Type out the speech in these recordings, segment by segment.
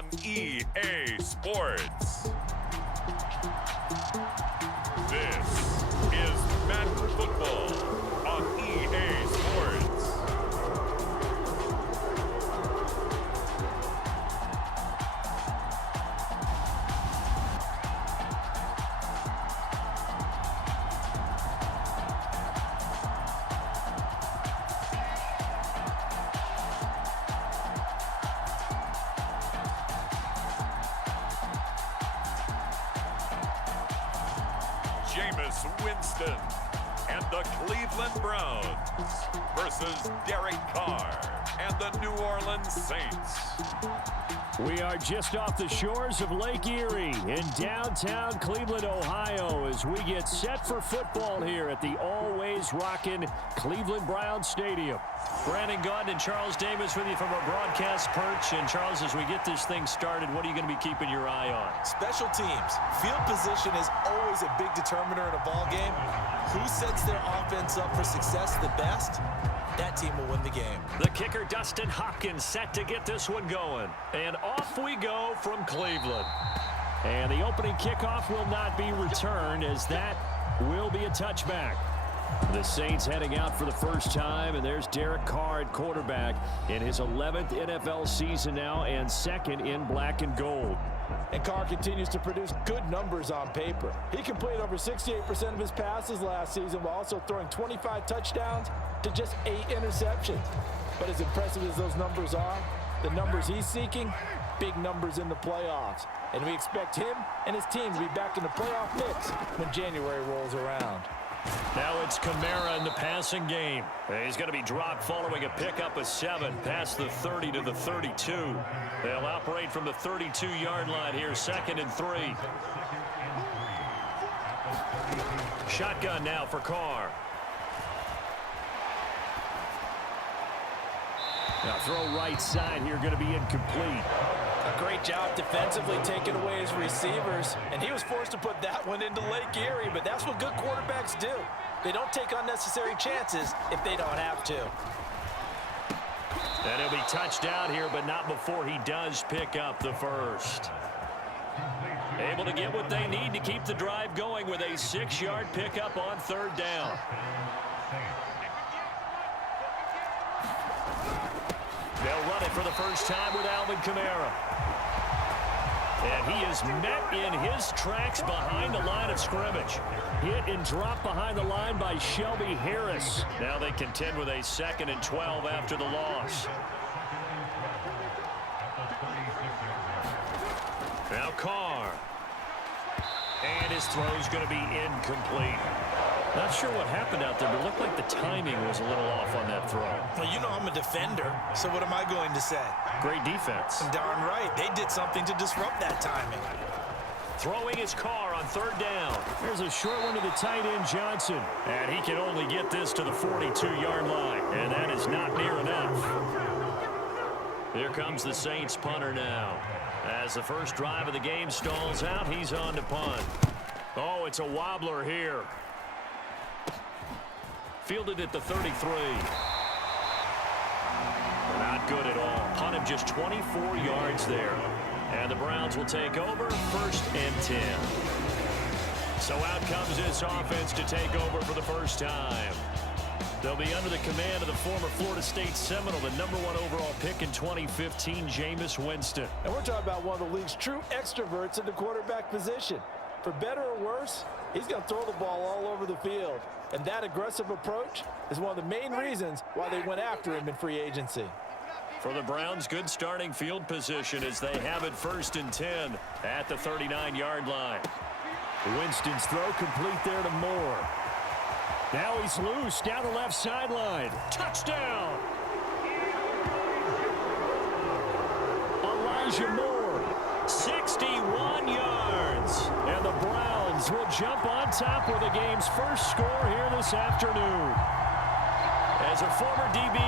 on EA Sports. This is Madden Football on EA Sports. Jameis Winston and the Cleveland Browns versus Derek Carr and the New Orleans Saints. We are just off the shores of Lake Erie in downtown Cleveland, Ohio, as we get set for football here at the always rockin' Cleveland Browns Stadium. Brandon Gaudin and Charles Davis with you from our broadcast perch. And Charles, as we get this thing started, what are you going to be keeping your eye on? Special teams. Field position is always a big determiner in a ball game. Who sets their offense up for success the best? That team will win the game. The kicker, Dustin Hopkins, set to get this one going. And off we go from Cleveland. And the opening kickoff will not be returned, as that will be a touchback. The Saints heading out for the first time, and there's Derek Carr at quarterback in his 11th NFL season now and second in black and gold. And Carr continues to produce good numbers on paper. He completed over 68% of his passes last season while also throwing 25 touchdowns to just 8 interceptions. But as impressive as those numbers are, the numbers he's seeking, big numbers in the playoffs. And we expect him and his team to be back in the playoff mix when January rolls around. Now it's Kamara in the passing game. He's going to be dropped following a pickup of 7 past the 30 to the 32. They'll operate from the 32-yard line here, 2nd and 3. Shotgun now for Carr. Now throw right side here, going to be incomplete. A great job defensively taking away his receivers, and he was forced to put that one into Lake Erie, but that's what good quarterbacks do. They don't take unnecessary chances if they don't have to. And he'll be touched down here, but not before he does pick up the first. Able to get what they need to keep the drive going with a 6-yard pickup on 3rd down. They'll run it for the first time with Alvin Kamara. And he is met in his tracks behind the line of scrimmage. Hit and drop behind the line by Shelby Harris. Now they contend with a 2nd and 12 after the loss. Now Carr. And his throw is going to be incomplete. Not sure what happened out there, but it looked like the timing was a little off on that throw. Well, you know I'm a defender, so what am I going to say? Great defense. Darn right. They did something to disrupt that timing. Throwing his Carr on 3rd down. There's a short one to the tight end, Johnson. And he can only get this to the 42-yard line. And that is not near enough. Here comes the Saints punter now. As the first drive of the game stalls out, he's on to punt. Oh, it's a wobbler here. Fielded at the 33. Not good at all. Punt him just 24 yards there. And the Browns will take over, 1st and 10. So out comes this offense to take over for the first time. They'll be under the command of the former Florida State Seminole, the #1 overall pick in 2015, Jameis Winston. And we're talking about one of the league's true extroverts in the quarterback position. For better or worse, he's going to throw the ball all over the field. And that aggressive approach is one of the main reasons why they went after him in free agency. For the Browns, good starting field position as they have it 1st and 10 at the 39-yard line. Winston's throw complete there to Moore. Now he's loose down the left sideline. Touchdown! Elijah Moore, 61 yards. And the Browns will jump on top with the game's first score here this afternoon. As a former DB,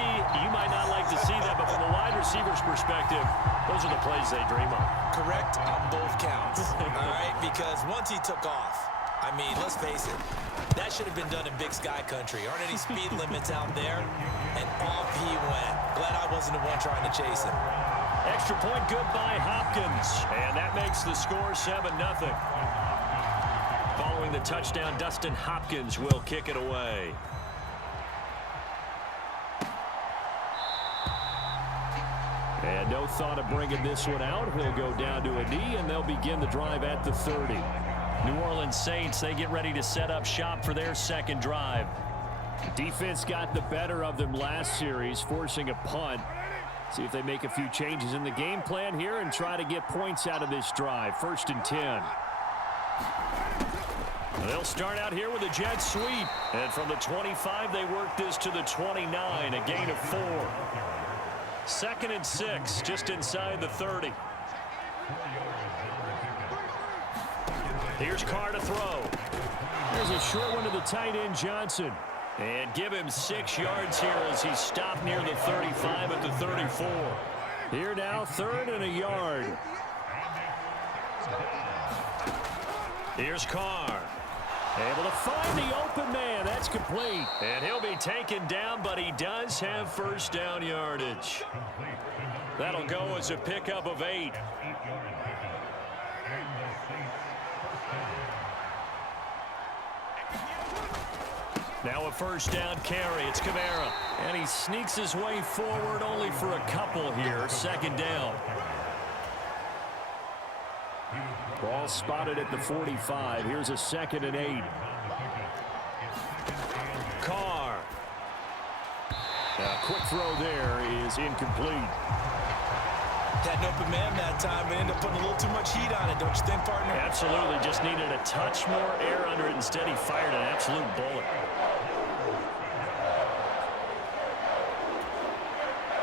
you might not like to see that, but from a wide receiver's perspective, those are the plays they dream of. Correct on both counts. All right, because once he took off, I mean, let's face it, that should have been done in Big Sky country. Aren't any speed limits out there? And off he went. Glad I wasn't the one trying to chase him. Extra point good by Hopkins. And that makes the score 7-0. Following the touchdown, Dustin Hopkins will kick it away. And no thought of bringing this one out. He'll go down to a knee, and they'll begin the drive at the 30. New Orleans Saints, they get ready to set up shop for their second drive. Defense got the better of them last series, forcing a punt. See if they make a few changes in the game plan here and try to get points out of this drive. 1st and 10. They'll start out here with a jet sweep. And from the 25, they work this to the 29, a gain of 4. 2nd and 6, just inside the 30. Here's Carr to throw. There's a short one to the tight end, Johnson. And give him 6 yards here as he's stopped near the 35 at the 34. Here now, 3rd and a yard. Here's Carr. Able to find the open man. That's complete. And he'll be taken down, but he does have first down yardage. That'll go as a pickup of 8. Now a first down carry. It's Kamara. And he sneaks his way forward only for a couple here. 2nd down. Ball spotted at the 45. Here's a 2nd and 8. Carr. A quick throw there is incomplete. Had an open man that time, but ended up putting a little too much heat on it, don't you think, partner? Absolutely. Just needed a touch more air under it. Instead, he fired an absolute bullet.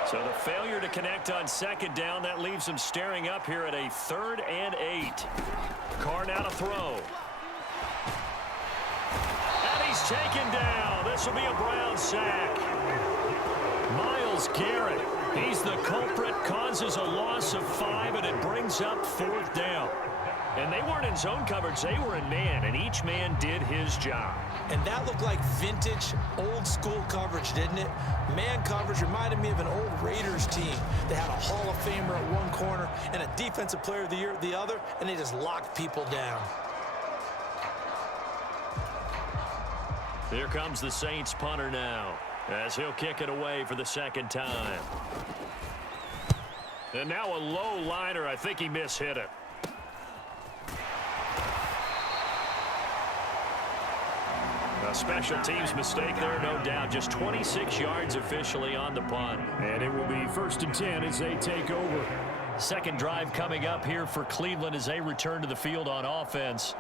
So the failure to connect on 2nd down, that leaves him staring up here at a 3rd and 8. Carr now to throw. And he's taken down. This will be a Brown sack. Myles Garrett, he's the culprit, causes a loss of 5, and it brings up 4th down. And they weren't in zone coverage, they were in man, and each man did his job. And that looked like vintage, old-school coverage, didn't it? Man coverage reminded me of an old Raiders team. They had a Hall of Famer at one corner and a Defensive Player of the Year at the other, and they just locked people down. Here comes the Saints punter now, as he'll kick it away for the 2nd time. And now a low liner. I think he mishit it. A special teams mistake there, no doubt. Just 26 yards officially on the punt. And it will be 1st and 10 as they take over. Second drive coming up here for Cleveland as they return to the field on offense.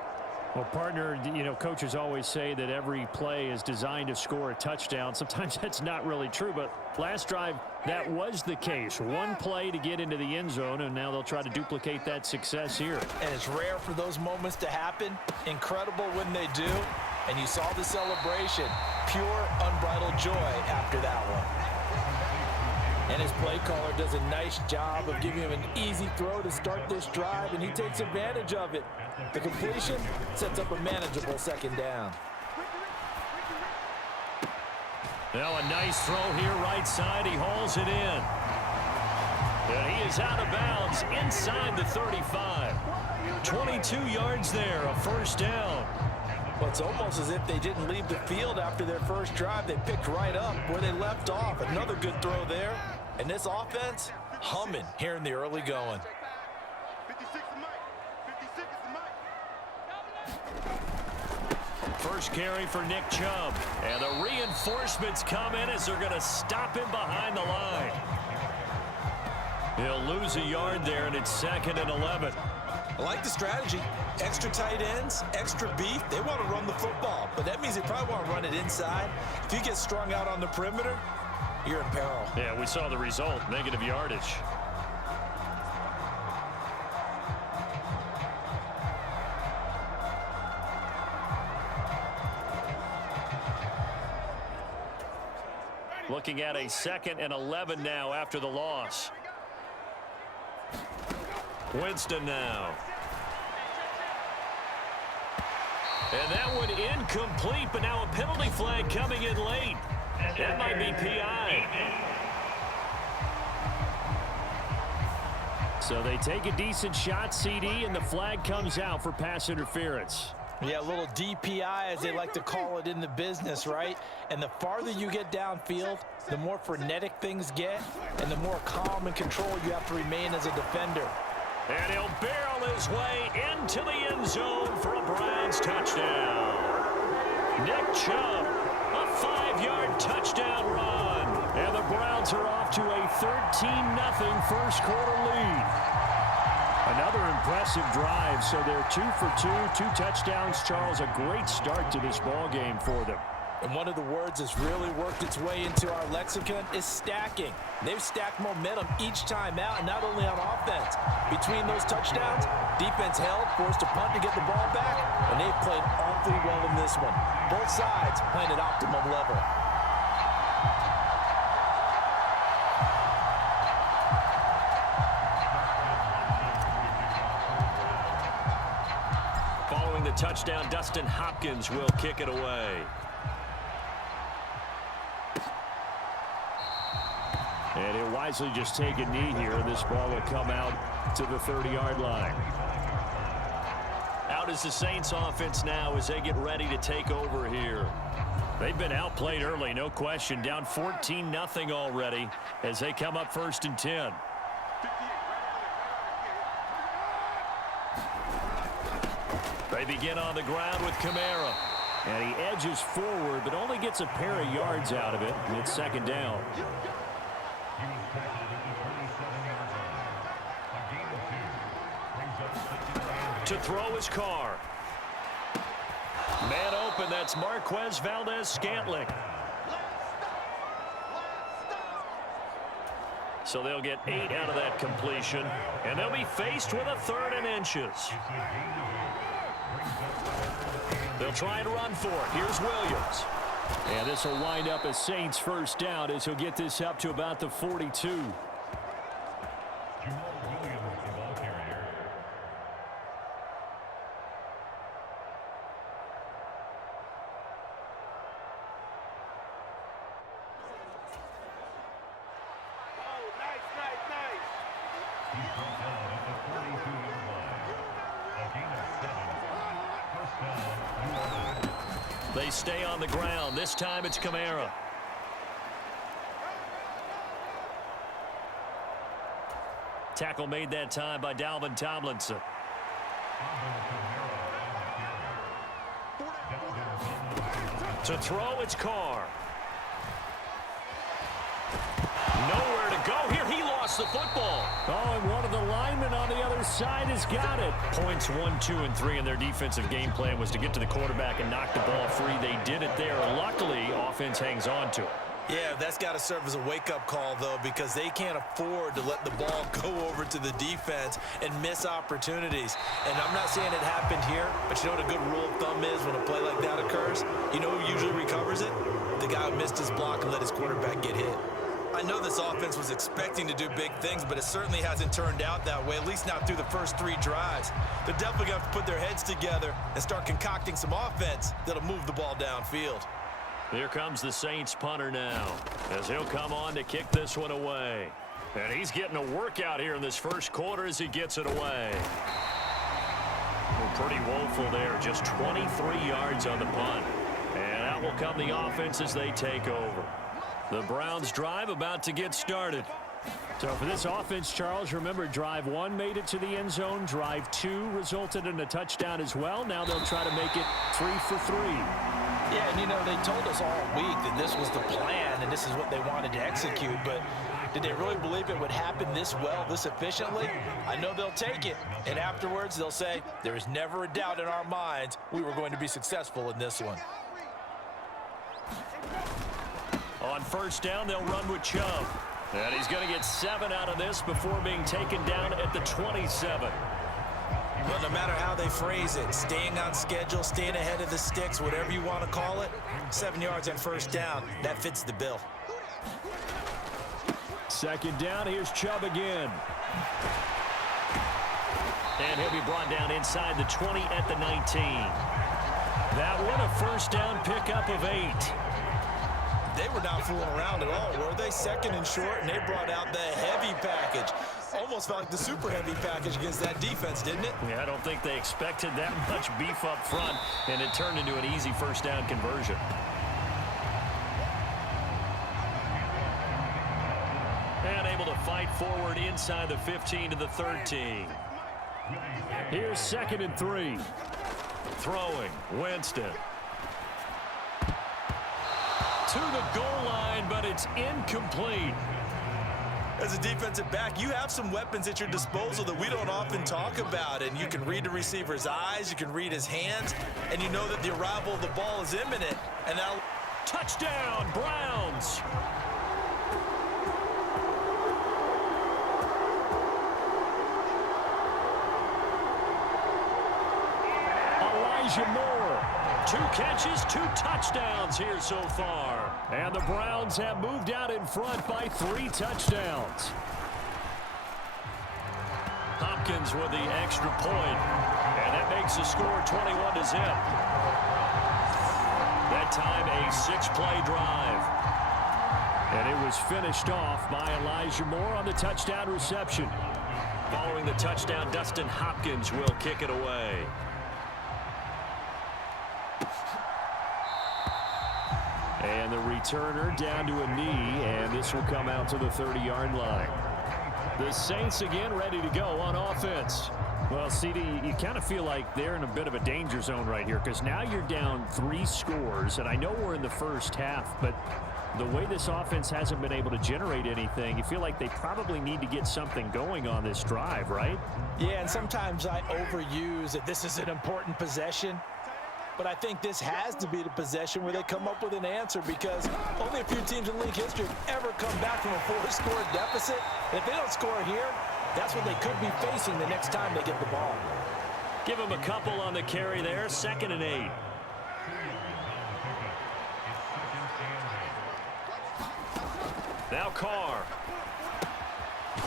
Well, partner, you know, coaches always say that every play is designed to score a touchdown. Sometimes that's not really true, but last drive, that was the case. One play to get into the end zone, and now they'll try to duplicate that success here. And it's rare for those moments to happen. Incredible when they do. And you saw the celebration. Pure, unbridled joy after that one. And his play caller does a nice job of giving him an easy throw to start this drive, and he takes advantage of it. The completion sets up a manageable 2nd down. Now a nice throw here right side. He hauls it in. And he is out of bounds inside the 35. 22 yards there, a 1st down. Well, it's almost as if they didn't leave the field after their first drive. They picked right up where they left off. Another good throw there. And this offense, humming here in the early going. First carry for Nick Chubb. And the reinforcements come in as they're going to stop him behind the line. He'll lose a yard there, and it's 2nd and 11. I like the strategy. Extra tight ends, extra beef. They want to run the football, but that means they probably want to run it inside. If you get strung out on the perimeter, you're in peril. Yeah, we saw the result, negative yardage. Looking at a 2nd and 11 now after the loss. Winston now. And that one incomplete, but now a penalty flag coming in late. That might be PI. So they take a decent shot, CD, and the flag comes out for pass interference. Yeah, a little DPI, as they like to call it in the business, right? And the farther you get downfield, the more frenetic things get, and the more calm and control you have to remain as a defender. And he'll barrel his way into the end zone for a Browns touchdown. Nick Chubb, a 5-yard touchdown run. And the Browns are off to a 13-0 first quarter lead. Another impressive drive, so they're 2 for 2 touchdowns. Charles, a great start to this ball game for them. And one of the words that's really worked its way into our lexicon is stacking. They've stacked momentum each time out, and not only on offense. Between those touchdowns, defense held, forced a punt to get the ball back, and they've played awfully well in this one. Both sides playing at optimum level. Following the touchdown, Dustin Hopkins will kick it away. And he'll wisely just take a knee here, and this ball will come out to the 30-yard line. Out is the Saints offense now as they get ready to take over here. They've been outplayed early, no question. Down 14-0 already as they come up 1st and 10. They begin on the ground with Kamara. And he edges forward, but only gets a pair of yards out of it. And it's 2nd down. To throw his Carr. Man open, that's Marquez Valdez-Scantling. So they'll get 8 out of that completion, and they'll be faced with a 3rd and inches. They'll try and run for it. Here's Williams. And this will wind up as Saints 1st down as he'll get this up to about the 42. They stay on the ground. This time it's Kamara. Tackle made that time by Dalvin Tomlinson. To throw, it's Carr. Nowhere to go here. He lost the football. Oh, and one of the linemen on the other side has got it. Points 1, 2, and 3 in their defensive game plan was to get to the quarterback and knock the ball free. They did it there. Luckily, offense hangs on to it. Yeah, that's got to serve as a wake-up call, though, because they can't afford to let the ball go over to the defense and miss opportunities. And I'm not saying it happened here, but you know what a good rule of thumb is when a play like that occurs? You know who usually recovers it? The guy who missed his block and let his quarterback get hit. I know this offense was expecting to do big things, but it certainly hasn't turned out that way, at least not through the first 3 drives. They're definitely going to have to put their heads together and start concocting some offense that'll move the ball downfield. Here comes the Saints punter now as he'll come on to kick this one away. And he's getting a workout here in this first quarter as he gets it away. Well, pretty woeful there, just 23 yards on the punt. And out will come the offense as they take over. The Browns drive about to get started. So for this offense, Charles, remember drive 1 made it to the end zone. Drive 2 resulted in a touchdown as well. Now they'll try to make it 3 for 3. Yeah, and you know, they told us all week that this was the plan and this is what they wanted to execute, but did they really believe it would happen this well, this efficiently? I know they'll take it, and afterwards they'll say, there is never a doubt in our minds we were going to be successful in this one. On 1st down, they'll run with Chubb. And he's going to get 7 out of this before being taken down at the 27. Well, no matter how they phrase it, staying on schedule, staying ahead of the sticks, whatever you want to call it, 7 yards on 1st down, that fits the bill. 2nd down, here's Chubb again. And he'll be brought down inside the 20 at the 19. That one, a 1st down pickup of 8. They were not fooling around at all, were they? 2nd and short, and they brought out the heavy package. almost felt like the super heavy package against that defense, didn't it? Yeah, I don't think they expected that much beef up front, and it turned into an easy first down conversion. And able to fight forward inside the 15 to the 13. Here's 2nd and 3. Throwing, Winston. To the goal line, but it's incomplete. As a defensive back, you have some weapons at your disposal that we don't often talk about. And you can read the receiver's eyes, you can read his hands, and you know that the arrival of the ball is imminent. And now, Touchdown, Browns. Elijah Moore. 2 catches, 2 touchdowns here so far. And the Browns have moved out in front by 3 touchdowns. Hopkins with the extra point, and that makes the score 21-0. That time a 6-play drive. And it was finished off by Elijah Moore on the touchdown reception. Following the touchdown, Dustin Hopkins will kick it away. And the returner down to a knee, and this will come out to the 30-yard line. The Saints again ready to go on offense. Well, CD, you kind of feel like they're in a bit of a danger zone right here because now you're down 3 scores, and I know we're in the first half, but the way this offense hasn't been able to generate anything, you feel like they probably need to get something going on this drive, right? Yeah, and sometimes I overuse that this is an important possession. But I think this has to be the possession where they come up with an answer because only a few teams in league history have ever come back from a 4-score deficit. And if they don't score here, that's what they could be facing the next time they get the ball. Give them a couple on the carry there. 2nd and 8. Now Carr.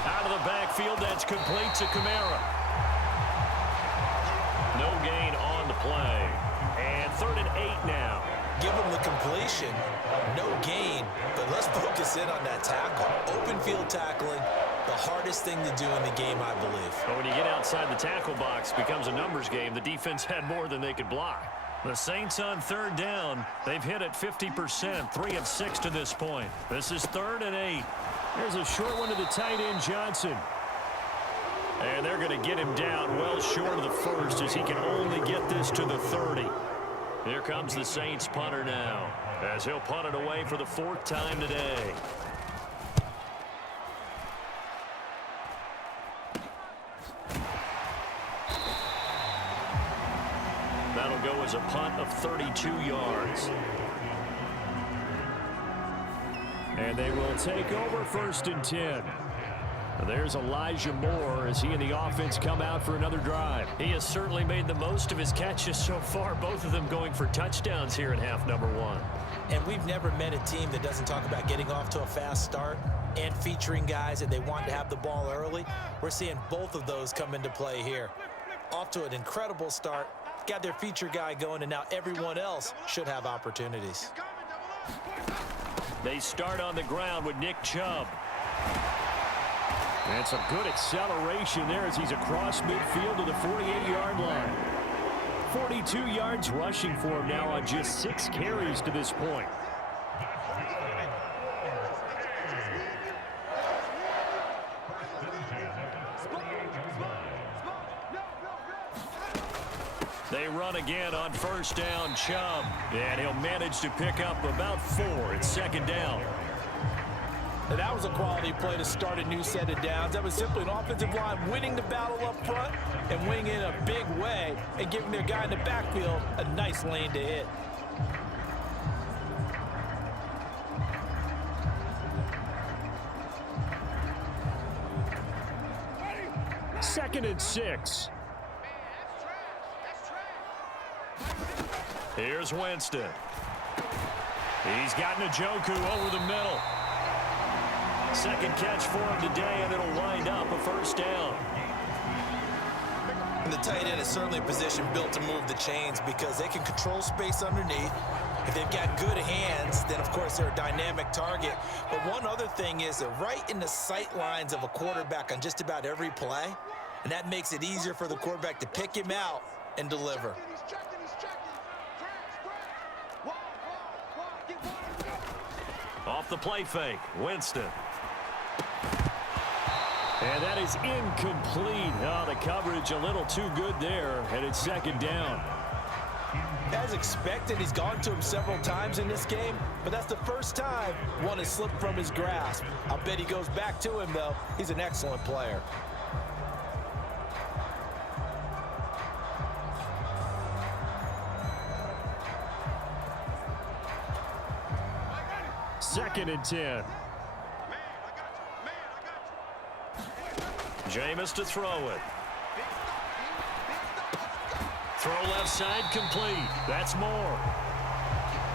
Out of the backfield, that's complete to Kamara. No gain on the play. And 3rd and 8 now. Give them the completion, no gain, but let's focus in on that tackle. Open field tackling, the hardest thing to do in the game, I believe. But when you get outside the tackle box, it becomes a numbers game. The defense had more than they could block. The Saints on 3rd down. They've hit it 50%, 3 of 6 to this point. This is 3rd and 8. There's a short one to the tight end, Johnson. And they're going to get him down well short of the first as he can only get this to the 30. Here comes the Saints punter now as he'll punt it away for the 4th time today. That'll go as a punt of 32 yards. And they will take over 1st and 10. There's Elijah Moore as he and the offense come out for another drive. He has certainly made the most of his catches so far, both of them going for touchdowns here in half number 1. And we've never met a team that doesn't talk about getting off to a fast start and featuring guys that they want to have the ball early. We're seeing both of those come into play here. Off to an incredible start, got their feature guy going, and now everyone else should have opportunities. They start on the ground with Nick Chubb. And some good acceleration there as he's across midfield to the 48-yard line. 42 yards rushing for him now on just 6 carries to this point. They run again on 1st down, Chubb. And he'll manage to pick up about 4 at 2nd down. And that was a quality play to start a new set of downs. That was simply an offensive line winning the battle up front and winning in a big way and giving their guy in the backfield a nice lane to hit. Second and 6. Here's Winston. He's got Njoku over the middle. 2nd catch for him today, and it'll wind up a 1st down. And the tight end is certainly a position built to move the chains because they can control space underneath. If they've got good hands, then, of course, they're a dynamic target. But one other thing is they're right in the sight lines of a quarterback on just about every play, and that makes it easier for the quarterback to pick him out and deliver. Off the play fake, Winston. And that is incomplete. Oh, the coverage a little too good there, and it's second down. As expected, he's gone to him several times in this game, but that's the first time one has slipped from his grasp. I'll bet he goes back to him, though. He's an excellent player. Second and 10. Jameis to throw it. Throw left side complete. That's more.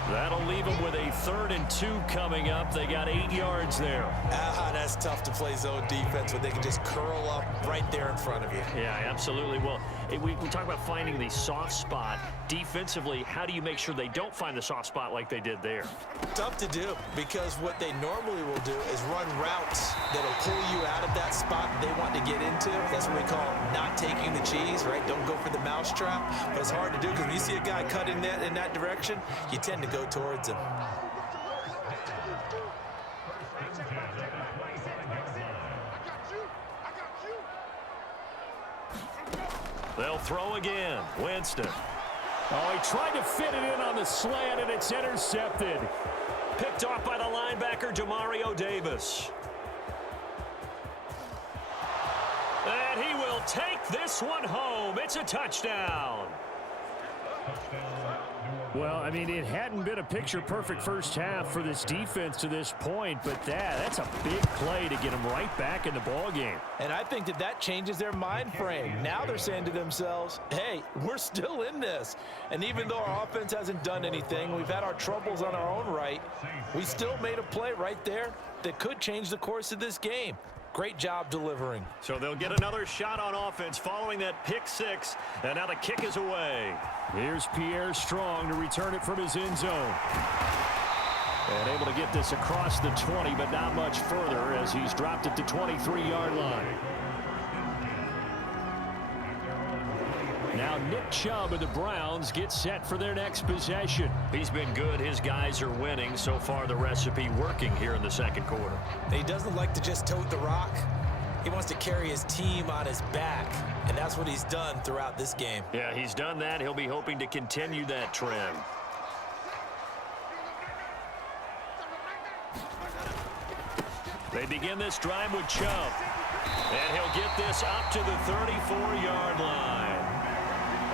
That'll leave them with a 3rd and 2 coming up. They got 8 yards there. That's tough to play zone defense when they can just curl up right there in front of you. Yeah, absolutely. Well, we talk about finding the soft spot. Defensively, how do you make sure they don't find the soft spot like they did there? Tough to do, because what they normally will do is run routes that'll pull you out of that spot they want to get into. That's what we call not taking the cheese, right? Don't go for the mousetrap. But it's hard to do because when you see a guy cut in that direction, you tend to go towards him. They'll throw again. Winston. Oh, he tried to fit it in on the slant, and it's intercepted. Picked off by the linebacker, Demario Davis. And he will take this one home. It's a touchdown. Well, I mean, it hadn't been a picture-perfect first half for this defense to this point, but that's a big play to get them right back in the ballgame. And I think that changes their mind frame. Now they're saying to themselves, hey, we're still in this. And even though our offense hasn't done anything, we've had our troubles on our own right, we still made a play right there that could change the course of this game. Great job delivering. So they'll get another shot on offense following that pick six, and now the kick is away. Here's Pierre Strong to return it from his end zone. And able to get this across the 20, but not much further as he's dropped it to 23-yard line. Now Nick Chubb of the Browns gets set for their next possession. He's been good. His guys are winning. So far, the recipe working here in the second quarter. He doesn't like to just tote the rock. He wants to carry his team on his back, and that's what he's done throughout this game. Yeah, he's done that. He'll be hoping to continue that trend. They begin this drive with Chubb, and he'll get this up to the 34-yard line.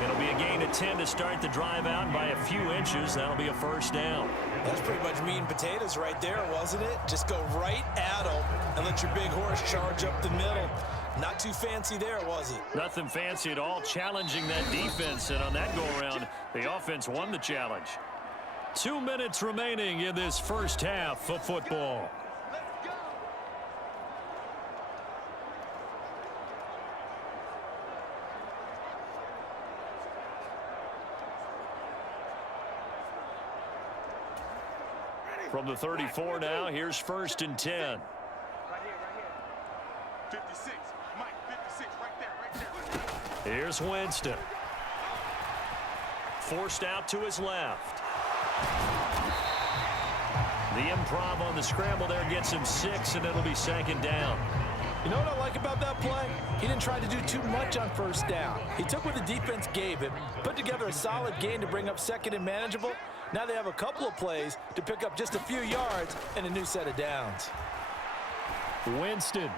It'll be a gain of 10 to start the drive out by a few inches. That'll be a first down. That's pretty much meat and potatoes right there, wasn't it? Just go right at them and let your big horse charge up the middle. Not too fancy there, was it? Nothing fancy at all, challenging that defense. And on that go-around, the offense won the challenge. 2 minutes remaining in this first half of football. From the 34 now, here's 1st and 10. Right here, right here. 56. Mike, 56, right there. Here's Winston. Forced out to his left. The improv on the scramble there gets him 6, and it'll be 2nd down. You know what I like about that play? He didn't try to do too much on first down. He took what the defense gave him, put together a solid gain to bring up 2nd and manageable. Now they have a couple of plays to pick up just a few yards and a new set of downs. Winston.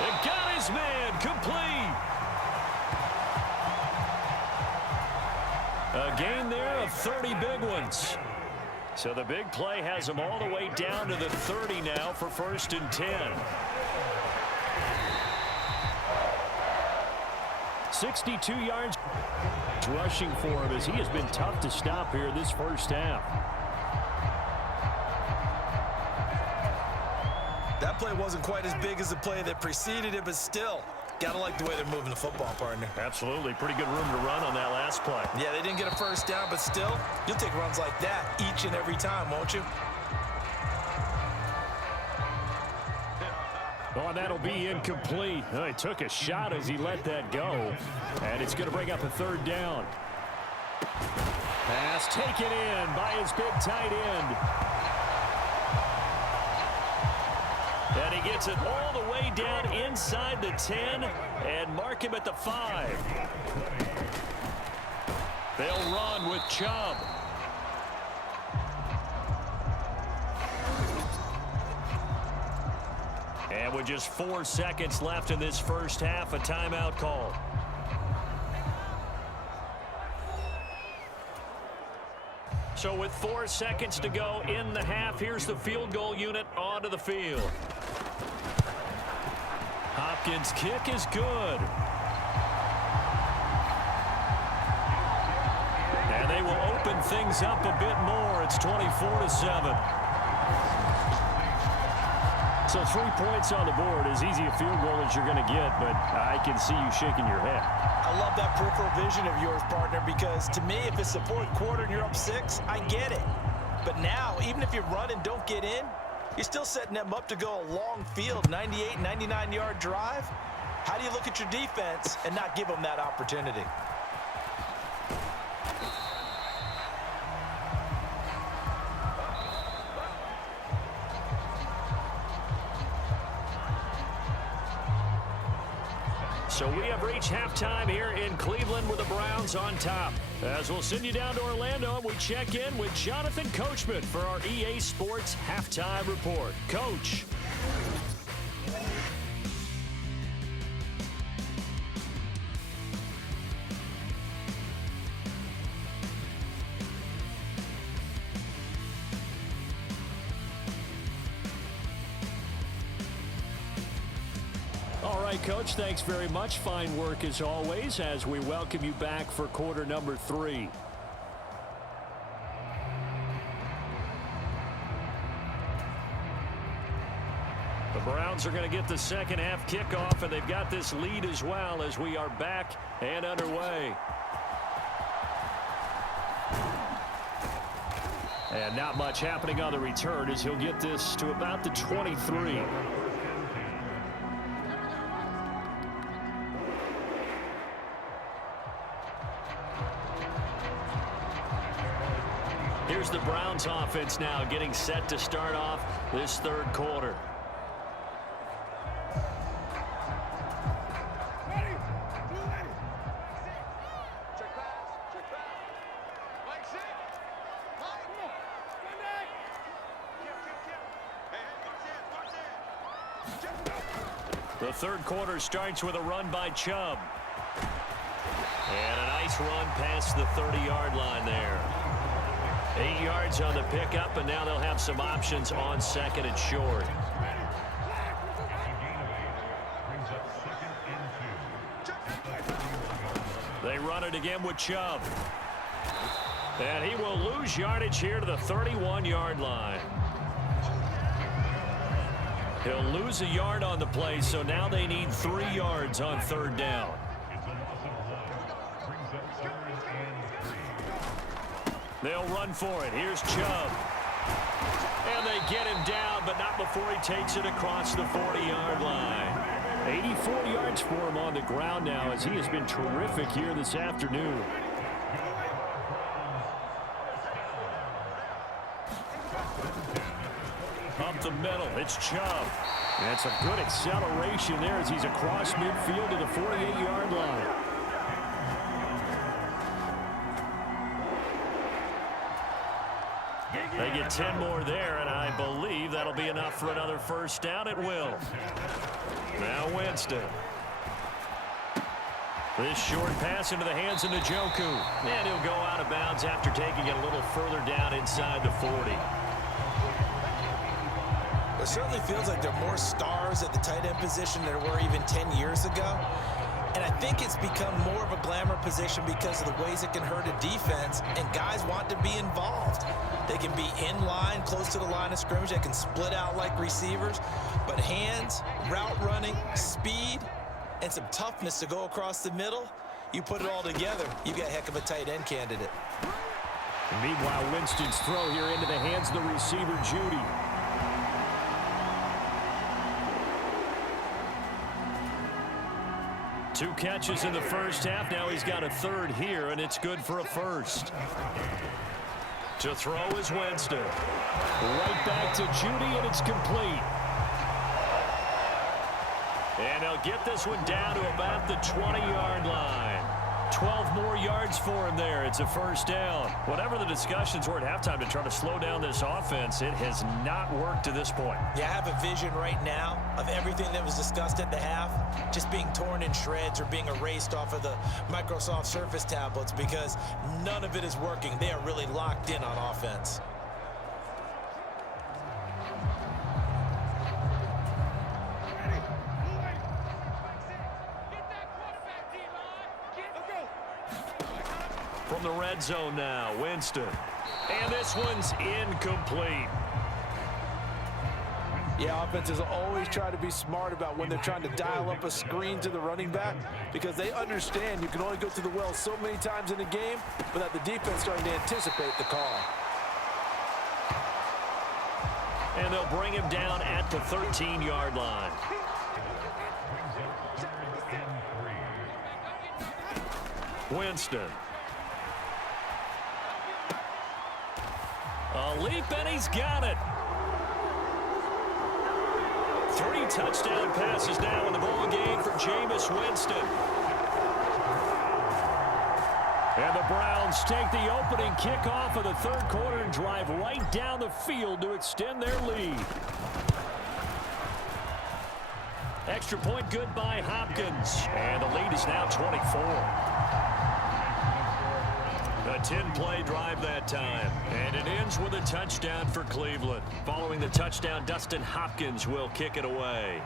It got his man complete. A gain there of 30 big ones. So the big play has him all the way down to the 30 now for 1st and 10. 62 yards rushing for him as he has been tough to stop here this first half. That play wasn't quite as big as the play that preceded it, but still, Gotta like the way they're moving the football, partner. Absolutely. Pretty good room to run on that last play. Yeah, they didn't get a first down, but still, you'll take runs like that each and every time, won't you? Oh, that'll be incomplete. Oh, he took a shot as he let that go. And it's going to bring up a third down. Pass taken in by his big tight end. And he gets it all the way down inside the 10 and mark him at the 5. They'll run with Chubb. And with just 4 seconds left in this first half, a timeout call. So with 4 seconds to go in the half, here's the field goal unit onto the field. Hopkins' kick is good. And they will open things up a bit more. It's 24-7. So 3 points on the board, as easy a field goal as you're going to get, but I can see you shaking your head. I love that peripheral vision of yours, partner, because to me, if it's the fourth quarter and you're up 6, I get it. But now, even if you run and don't get in, you're still setting them up to go a long field, 98, 99-yard drive. How do you look at your defense and not give them that opportunity? So we have reached halftime here in Cleveland with the Browns on top. As we'll send you down to Orlando, and we check in with Jonathan Coachman for our EA Sports Halftime Report. Coach. All right, Coach, thanks very much. Fine work as always as we welcome you back for quarter number 3. The Browns are going to get the second half kickoff, and they've got this lead as well as we are back and underway. And not much happening on the return as he'll get this to about the 23. Here's the Browns offense now getting set to start off this third quarter. The third quarter starts with a run by Chubb. And a nice run past the 30-yard line there. 8 yards on the pickup, and now they'll have some options on second and short. They run it again with Chubb. And he will lose yardage here to the 31-yard line. He'll lose a yard on the play, so now they need 3 yards on third down. They'll run for it. Here's Chubb. And they get him down, but not before he takes it across the 40-yard line. 84 yards for him on the ground now as he has been terrific here this afternoon. Up the middle, it's Chubb. That's a good acceleration there as he's across midfield to the 48-yard line. They get 10 more there, and I believe that'll be enough for another first down. It will. Now Winston. This short pass into the hands of Njoku. And he'll go out of bounds after taking it a little further down inside the 40. It certainly feels like there are more stars at the tight end position than there were even 10 years ago. And I think it's become more of a glamour position because of the ways it can hurt a defense, and guys want to be involved. They can be in line, close to the line of scrimmage. They can split out like receivers. But hands, route running, speed, and some toughness to go across the middle, you put it all together, you got a heck of a tight end candidate. And meanwhile, Winston's throw here into the hands of the receiver, Judy. Two catches in the first half. Now he's got a third here, and it's good for a first. To throw is Winston. Right back to Judy, and it's complete. And he'll get this one down to about the 20-yard line. 12 more yards for him there. It's a first down. Whatever the discussions were at halftime to try to slow down this offense, it has not worked to this point. Yeah, I have a vision right now of everything that was discussed at the half just being torn in shreds or being erased off of the Microsoft Surface tablets because none of it is working. They are really locked in on offense. From the red zone now, Winston. And this one's incomplete. Yeah, offenses always try to be smart about when they're trying to dial up a screen to the running back because they understand you can only go to the well so many times in a game without the defense starting to anticipate the call. And they'll bring him down at the 13-yard line. Winston. A leap, and he's got it. 3 touchdown passes now in the ball game for Jameis Winston. And the Browns take the opening kickoff of the third quarter and drive right down the field to extend their lead. Extra point good by Hopkins. And the lead is now 24. A 10-play drive that time. And it ends with a touchdown for Cleveland. Following the touchdown, Dustin Hopkins will kick it away.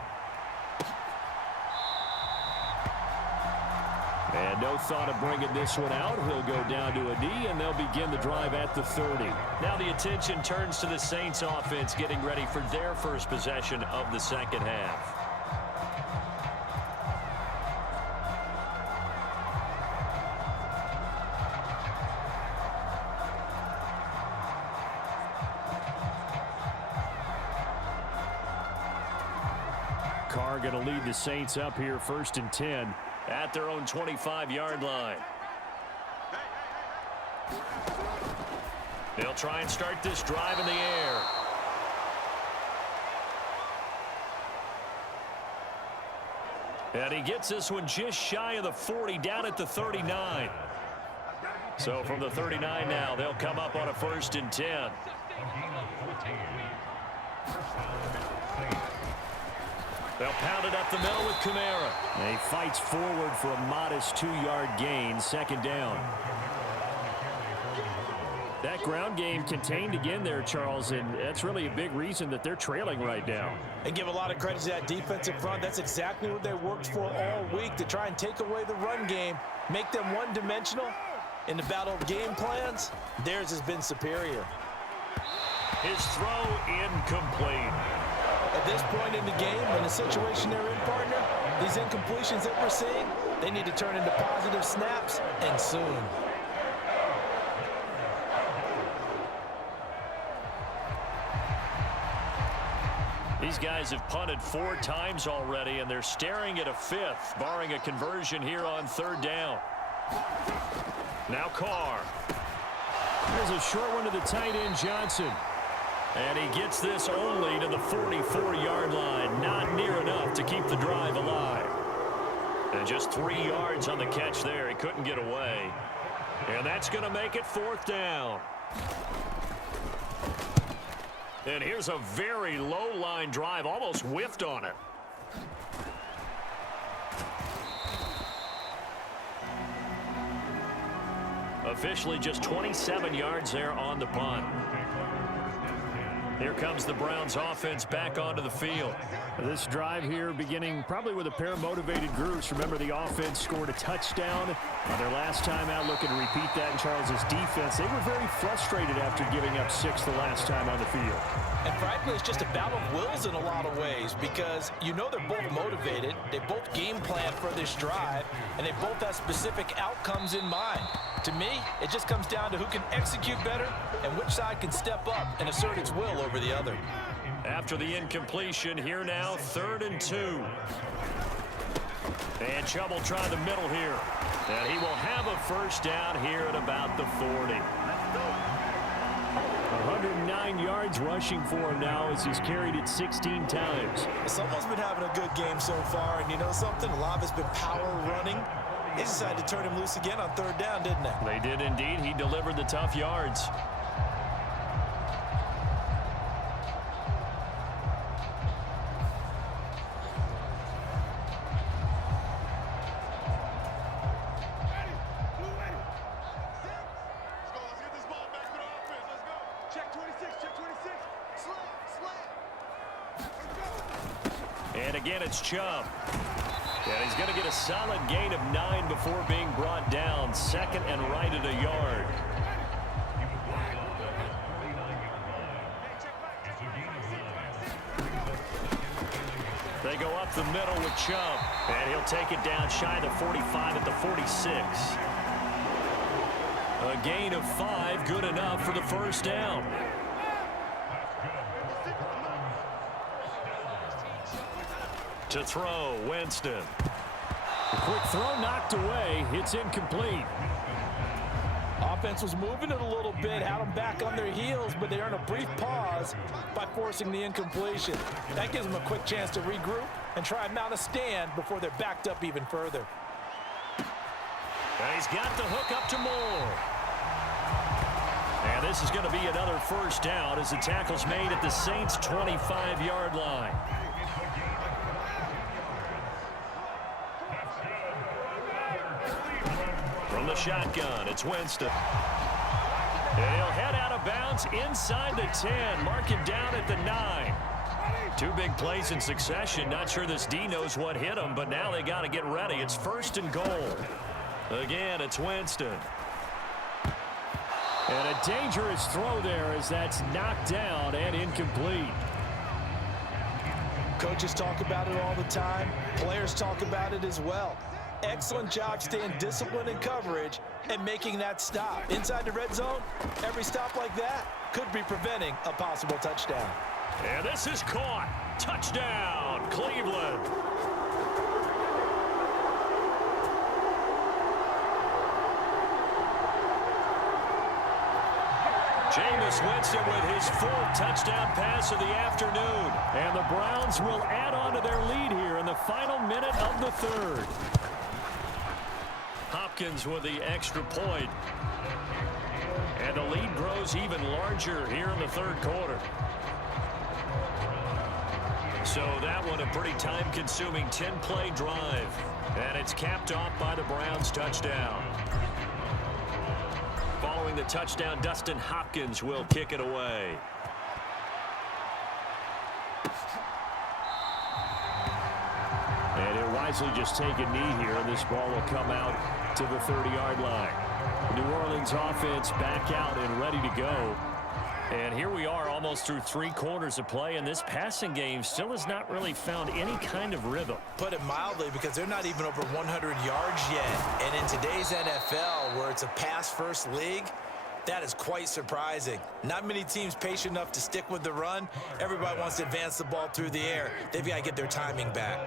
And no thought of bringing this one out. He'll go down to a knee, and they'll begin the drive at the 30. Now the attention turns to the Saints offense getting ready for their first possession of the second half. Carr going to lead the Saints up here, 1st and 10 at their own 25-yard line. They'll try and start this drive in the air. And he gets this one just shy of the 40, down at the 39. So from the 39 now, they'll come up on a 1st and 10. They'll pound it up the middle with Kamara. And he fights forward for a modest 2-yard gain, 2nd down. That ground game contained again there, Charles, and that's really a big reason that they're trailing right now. And give a lot of credit to that defensive front. That's exactly what they worked for all week, to try and take away the run game, make them one-dimensional. In the battle of game plans, theirs has been superior. His throw incomplete. At this point in the game, in the situation they're in, partner, these incompletions that we're seeing, they need to turn into positive snaps, and soon. These guys have punted 4 times already, and they're staring at a 5th, barring a conversion here on 3rd down. Now Carr. There's a short one to the tight end, Johnson. And he gets this only to the 44-yard line. Not near enough to keep the drive alive. And just 3 yards on the catch there. He couldn't get away. And that's going to make it 4th down. And here's a very low-line drive. Almost whiffed on it. Officially just 27 yards there on the punt. Here comes the Browns offense back onto the field. This drive here beginning probably with a pair of motivated groups. Remember, the offense scored a touchdown on their last time out, looking to repeat that in Charles's defense. They were very frustrated after giving up 6 the last time on the field. And frankly, it's just a battle of wills in a lot of ways because you know they're both motivated, they both game plan for this drive, and they both have specific outcomes in mind. To me, it just comes down to who can execute better and which side can step up and assert its will over the other. After the incompletion, here now, 3rd and 2. And Chubb will try the middle here. And he will have a first down here at about the 40. 109 yards rushing for him now as he's carried it 16 times. Someone's been having a good game so far, and you know something? A lot of it's been power running. They decided to turn him loose again on 3rd down, didn't they? They did indeed. He delivered the tough yards. And again, it's Chubb. And he's going to get a solid gain of 9 before being brought down. 2nd and right at a yard. They go up the middle with Chubb. And he'll take it down shy of the 45 at the 46. A gain of 5, good enough for the first down. To throw, Winston. A quick throw knocked away. It's incomplete. Offense was moving it a little bit, had them back on their heels, but they earned a brief pause by forcing the incompletion. That gives them a quick chance to regroup and try and mount a stand before they're backed up even further. And he's got the hook up to Moore. And this is going to be another first down as the tackle's made at the Saints' 25-yard line. From the shotgun, it's Winston. And he'll head out of bounds inside the 10, mark him down at the 9. 2 big plays in succession. Not sure this D knows what hit him, but now they got to get ready. It's 1st and goal. Again, it's Winston. And a dangerous throw there as that's knocked down and incomplete. Coaches talk about it all the time. Players talk about it as well. Excellent job staying disciplined in coverage and making that stop. Inside the red zone, every stop like that could be preventing a possible touchdown. And this is caught. Touchdown, Cleveland. Jameis Winston with his 4th touchdown pass of the afternoon. And the Browns will add on to their lead here in the final minute of the 3rd. Hopkins with the extra point. And the lead grows even larger here in the 3rd quarter. So that one a pretty time-consuming 10-play drive. And it's capped off by the Browns touchdown. Following the touchdown, Dustin Hopkins will kick it away. And he'll wisely just take a knee here, and this ball will come out to the 30-yard line. New Orleans offense back out and ready to go. And here we are almost through 3 quarters of play, and this passing game still has not really found any kind of rhythm. Put it mildly, because they're not even over 100 yards yet. And in today's NFL, where it's a pass-first league, that is quite surprising. Not many teams patient enough to stick with the run. Everybody wants to advance the ball through the air. They've got to get their timing back.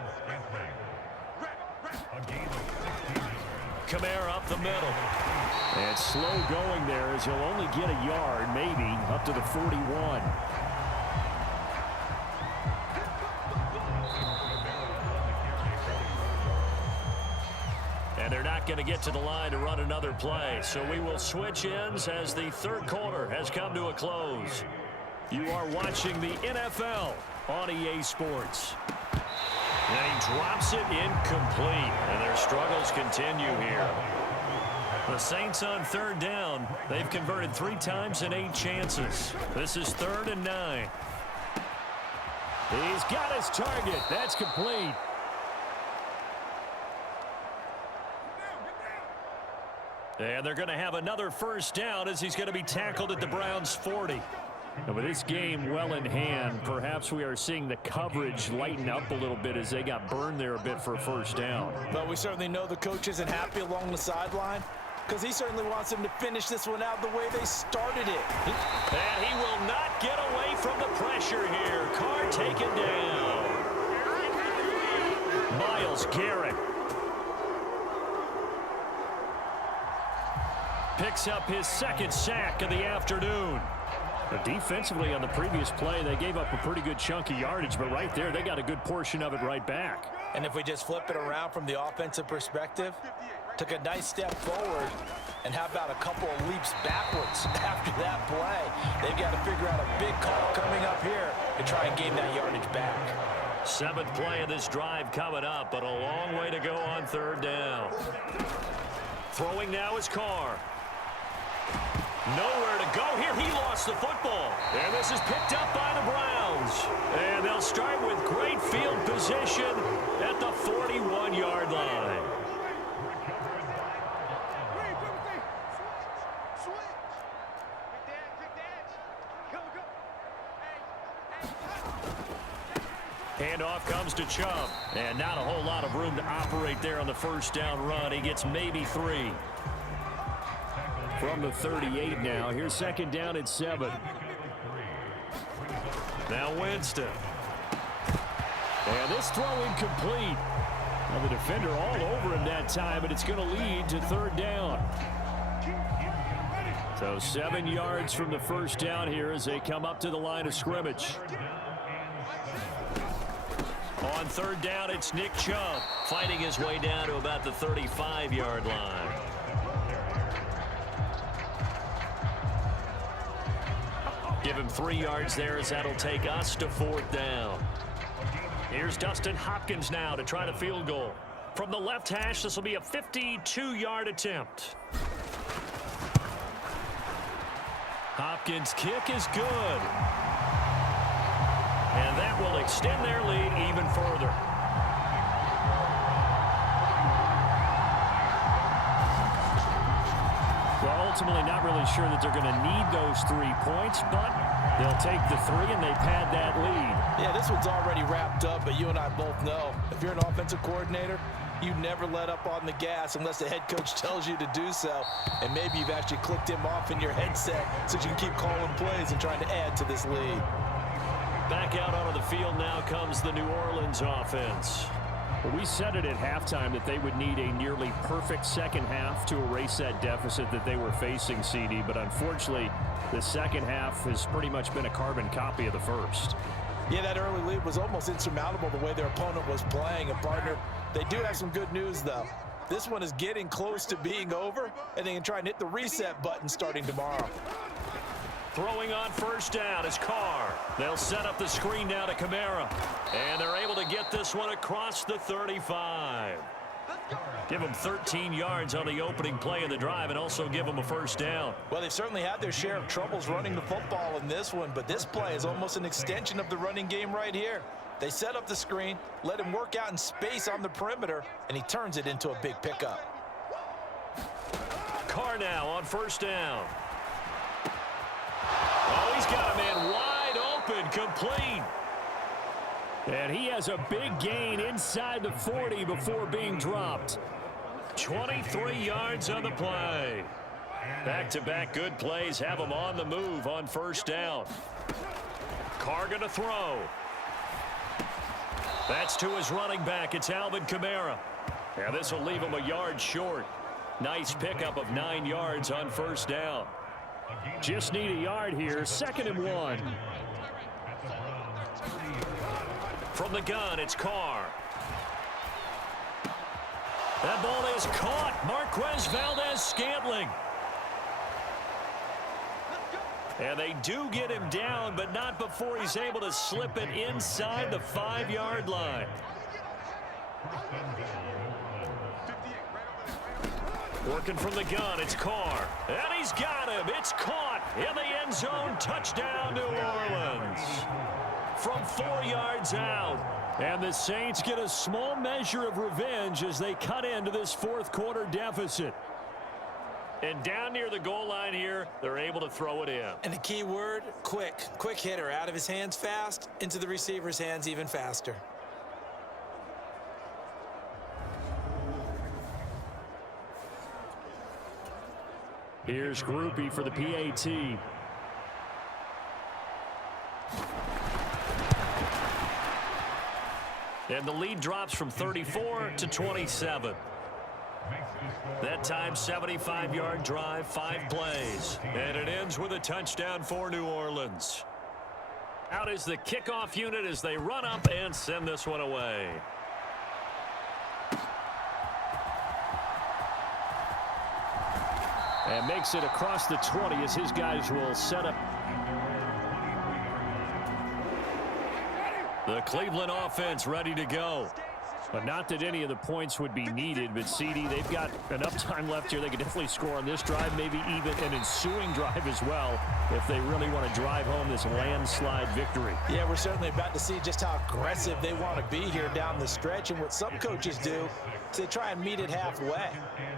Kamara up the middle. And slow going there as he'll only get a yard, maybe, up to the 41. And they're not going to get to the line to run another play. So we will switch ends as the 3rd quarter has come to a close. You are watching the NFL on EA Sports. And he drops it incomplete. And their struggles continue here. The Saints on third down. They've converted 3 times in 8 chances. This is 3rd and 9. He's got his target. That's complete. And they're going to have another first down as he's going to be tackled at the Browns' 40. And with this game well in hand, perhaps we are seeing the coverage lighten up a little bit as they got burned there a bit for a first down. But we certainly know the coach isn't happy along the sideline because he certainly wants them to finish this one out the way they started it. And he will not get away from the pressure here. Carr taken down. Myles Garrett picks up his 2nd sack of the afternoon. Defensively on the previous play, they gave up a pretty good chunk of yardage, but right there, they got a good portion of it right back. And if we just flip it around from the offensive perspective, took a nice step forward, and how about a couple of leaps backwards after that play? They've got to figure out a big call coming up here to try and gain that yardage back. 7th play of this drive coming up, but a long way to go on 3rd down. Throwing now is Carr. Nowhere to go here. He lost the football. And this is picked up by the Browns. And they'll start with great field position at the 41-yard line. Handoff comes to Chubb. And not a whole lot of room to operate there on the first down run. He gets maybe 3. From the 38 now. Here's 2nd down at 7. Now Winston. And this throw incomplete. Now the defender all over him that time, but it's going to lead to 3rd down. So 7 yards from the first down here as they come up to the line of scrimmage. On 3rd down, it's Nick Chubb fighting his way down to about the 35-yard line. Give him 3 yards there as that'll take us to 4th down. Here's Dustin Hopkins now to try the field goal. From the left hash, this will be a 52-yard attempt. Hopkins' kick is good. And that will extend their lead even further. Well, ultimately not really sure that they're going to need those 3 points, but they'll take the 3 and they pad that lead. Yeah, this one's already wrapped up, but you and I both know if you're an offensive coordinator, you never let up on the gas unless the head coach tells you to do so. And maybe you've actually clicked him off in your headset so you can keep calling plays and trying to add to this lead. Back out onto the field now comes the New Orleans offense. Well, we said it at halftime that they would need a nearly perfect second half to erase that deficit that they were facing, CD. But unfortunately, the second half has pretty much been a carbon copy of the first. Yeah, that early lead was almost insurmountable the way their opponent was playing. And, partner, they do have some good news, though. This one is getting close to being over, and they can try and hit the reset button starting tomorrow. Throwing on first down is Carr. They'll set up the screen now to Kamara. And they're able to get this one across the 35. Give them 13 yards on the opening play of the drive and also give them a first down. Well, they've certainly had their share of troubles running the football in this one, but this play is almost an extension of the running game right here. They set up the screen, let him work out in space on the perimeter, and he turns it into a big pickup. Carr now on first down. Oh, he's got a man wide open, complete. And he has a big gain inside the 40 before being dropped. 23 yards on the play. Back-to-back good plays have him on the move on first down. Carr going to throw. That's to his running back. It's Alvin Kamara. Now this will leave him a yard short. Nice pickup of 9 yards on first down. Just need a yard here. 2nd and 1. From the gun, it's Carr. That ball is caught. Marquez Valdez-Scantling. And they do get him down, but not before he's able to slip it inside the 5-yard line. Working from the gun, it's Carr. And he's got him. It's caught in the end zone. Touchdown, New Orleans. From 4 yards out. And the Saints get a small measure of revenge as they cut into this fourth quarter deficit. And down near the goal line here, they're able to throw it in. And the key word, quick. Quick hitter. Out of his hands fast, into the receiver's hands even faster. Here's Groupie for the PAT. And the lead drops from 34 to 27. That time, 75-yard drive, 5 plays. And it ends with a touchdown for New Orleans. Out is the kickoff unit as they run up and send this one away. And makes it across the 20 as his guys will set up. The Cleveland offense ready to go. But not that any of the points would be needed, but CD, they've got enough time left here. They could definitely score on this drive, maybe even an ensuing drive as well, if they really want to drive home this landslide victory. Yeah, we're certainly about to see just how aggressive they want to be here down the stretch. And what some coaches do is they try and meet it halfway,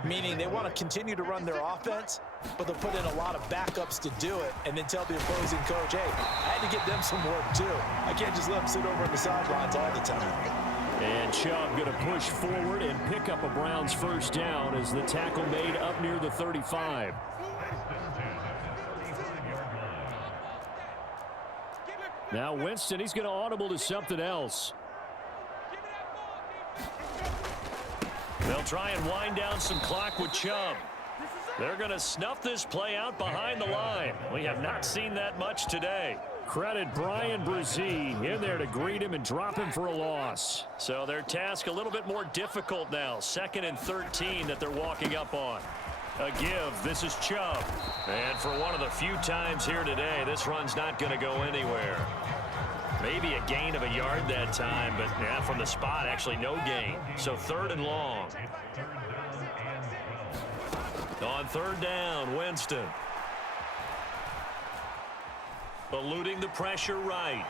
meaning they want to continue to run their offense, but they'll put in a lot of backups to do it and then tell the opposing coach, hey, I had to get them some work too. I can't just let them sit over on the sidelines all the time. And Chubb going to push forward and pick up a Browns first down as the tackle made up near the 35. Now Winston, he's going to audible to something else. They'll try and wind down some clock with Chubb. They're going to snuff this play out behind the line. We have not seen that much today. Credit Brian Brzee in there to greet him and drop him for a loss. So their task a little bit more difficult now. 2nd and 13 that they're walking up on. A give. This is Chubb. And for one of the few times here today, this run's not going to go anywhere. Maybe a gain of a yard that time, but yeah, from the spot, actually no gain. So 3rd and long. On 3rd down, Winston. Eluding the pressure right.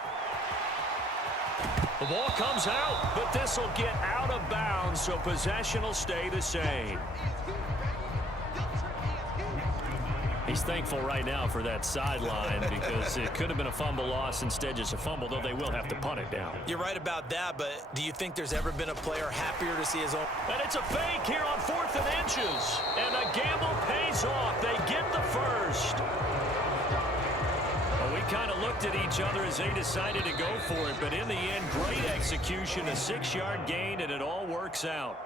The ball comes out, but this will get out of bounds, so possession will stay the same. He's thankful right now for that sideline because it could have been a fumble loss, instead just a fumble, though they will have to punt it down. You're right about that, but do you think there's ever been a player happier to see his own? And it's a fake here on 4th and inches. And the gamble pays off. They get the first. Well, we kind of looked at each other as they decided to go for it, but in the end, great execution, a 6-yard gain, and it all works out.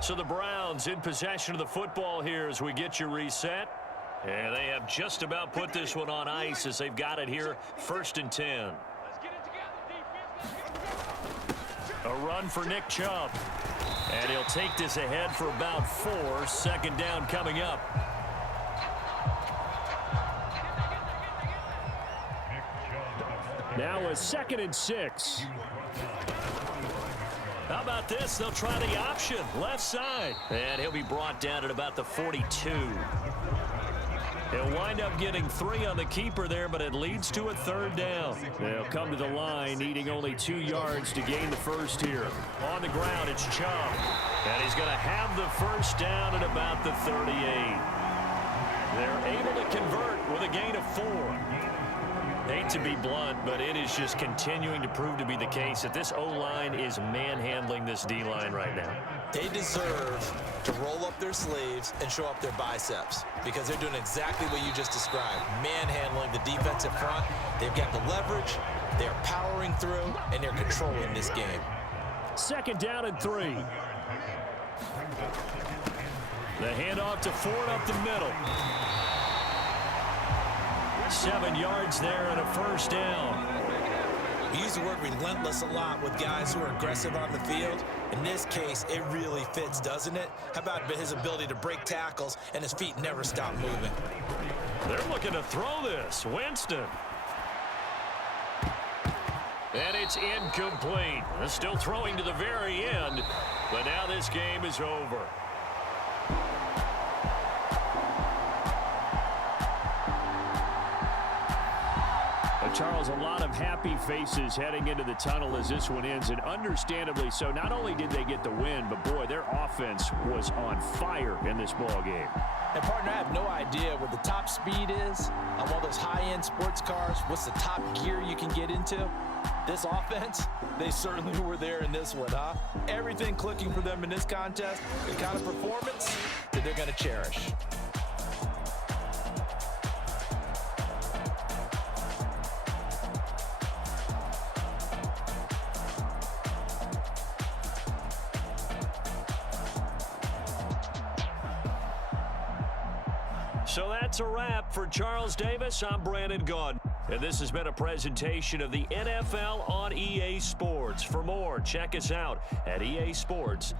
So the Browns in possession of the football here as we get you reset. And they have just about put this one on ice as they've got it here, 1st and 10. A run for Nick Chubb. And he'll take this ahead for about 4. 2nd down coming up. Now a 2nd and 6. How about this? They'll try the option, left side. And he'll be brought down at about the 42. He'll wind up getting 3 on the keeper there, but it leads to a 3rd down. They'll come to the line, needing only 2 yards to gain the first here. On the ground, it's Chubb. And he's going to have the first down at about the 38. They're able to convert with a gain of 4. Hate to be blunt, but it is just continuing to prove to be the case that this O-line is manhandling this D-line right now. They deserve to roll up their sleeves and show up their biceps because they're doing exactly what you just described, manhandling the defensive front. They've got the leverage, they're powering through, and they're controlling this game. 2nd down and 3. The handoff to Ford up the middle. 7 yards there and a first down. We use the word relentless a lot with guys who are aggressive on the field. In this case, it really fits, doesn't it? How about his ability to break tackles and his feet never stop moving? They're looking to throw this. Winston. And it's incomplete. They're still throwing to the very end. But now this game is over. Charles, a lot of happy faces heading into the tunnel as this one ends, and understandably so. Not only did they get the win, but boy, their offense was on fire in this ball game. And partner, I have no idea what the top speed is on one of those high-end sports cars. What's the top gear you can get into? This offense, they certainly were there in this one, huh? Everything clicking for them in this contest, the kind of performance that they're going to cherish. So that's a wrap for Charles Davis. I'm Brandon Gaudin. And this has been a presentation of the NFL on EA Sports. For more, check us out at EA Sports.